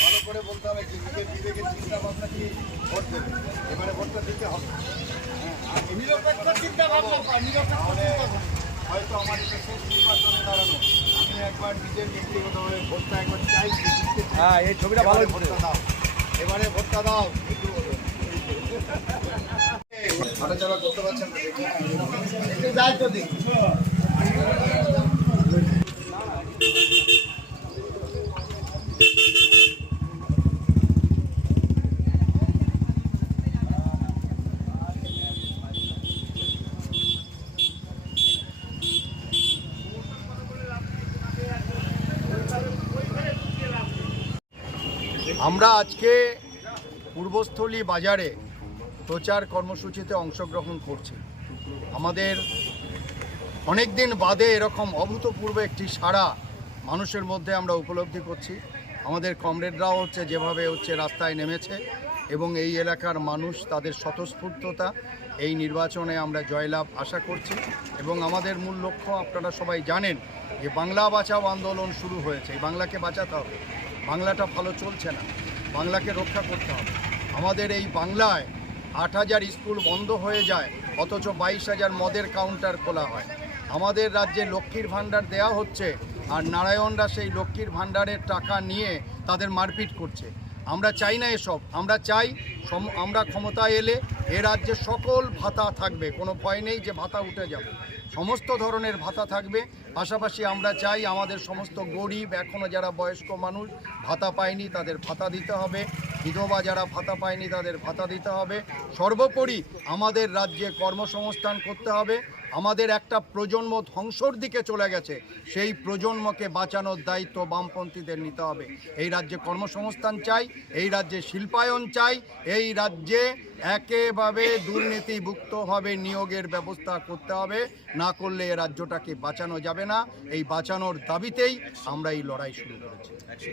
ভালো করে বলতে হবে কি নিজের বিবেকের চিন্তা ভাবনা কি ভোট দেবে, এবারে ভোটটা দিতে হবে। নিরপেক্ষ চিন্তা ভাবনা, হয়তো আমার এটা শেষ নির্বাচনে দাঁড়ানো, আমি একবার নিজের ব্যক্তিগতভাবে ভোটটা একবার চাইছি। হ্যাঁ, এই ছবিটা ভালো, ভোটটা দাও, এবারে ভোটটা দাও। হাঁটাচলা করতে পারছেন একটু দায়িত্ব দিন। আমরা আজকে পূর্বস্থলী বাজারে প্রচার কর্মসূচিতে অংশগ্রহণ করছি। আমাদের অনেক দিন বাদে এরকম অভূতপূর্ব একটি সাড়া মানুষের মধ্যে আমরা উপলব্ধি করছি। আমাদের কমরেডরাও যেভাবে রাস্তায় নেমেছে এবং এই এলাকার মানুষ তাদের স্বতঃস্ফূর্ততা, এই নির্বাচনে আমরা জয়লাভ আশা করছি। এবং আমাদের মূল লক্ষ্য আপনারা সবাই জানেন যে বাংলা বাঁচাও আন্দোলন শুরু হয়েছে। এই বাংলাকে বাঁচাতে হবে, বাংলাটা ভালো চলছে না, বাংলাকে রক্ষা করতে হবে। আমাদের এই বাংলায় ৮,০০০ স্কুল বন্ধ হয়ে যায়, অথচ ২২,০০০ মদের কাউন্টার খোলা হয়। আমাদের রাজ্যে লক্ষ্মীর ভাণ্ডার দেওয়া হচ্ছে, আর নারায়ণরা সেই লক্ষ্মীর ভাণ্ডারের টাকা নিয়ে তাদের মারপিট করছে। আমরা চাই না এসব। আমরা চাই আমরা ক্ষমতায় এলে এ রাজ্যে সকল ভাতা থাকবে, কোনো ভয় নেই যে ভাতা উঠে যাবে, সমস্ত ধরনের ভাতা থাকবে। পাশাপাশি আমরা চাই আমাদের সমস্ত গরিব, এখনও যারা বয়স্ক মানুষ ভাতা পায়নি তাদের ভাতা দিতে হবে, বিধবা যারা ভাতা পায়নি তাদের ভাতা দিতে হবে। সর্বোপরি আমাদের রাজ্যে কর্মসংস্থান করতে হবে। আমাদের একটা প্রজন্ম ধ্বংসর দিকে চলে গেছে, সেই প্রজন্মকে বাঁচানোর দায়িত্ব বামপন্থীদের নিতে হবে। এই রাজ্যে কর্মসংস্থান চাই, এই রাজ্যে শিল্পায়ন চাই, এই রাজ্যে একেবারে দুর্নীতিমুক্তভাবে নিয়োগের ব্যবস্থা করতে হবে। না করলে এ রাজ্যটাকে বাঁচানো যাবে না। এই বাঁচানোর দাবিতেই আমরা এই লড়াই শুরু করেছি।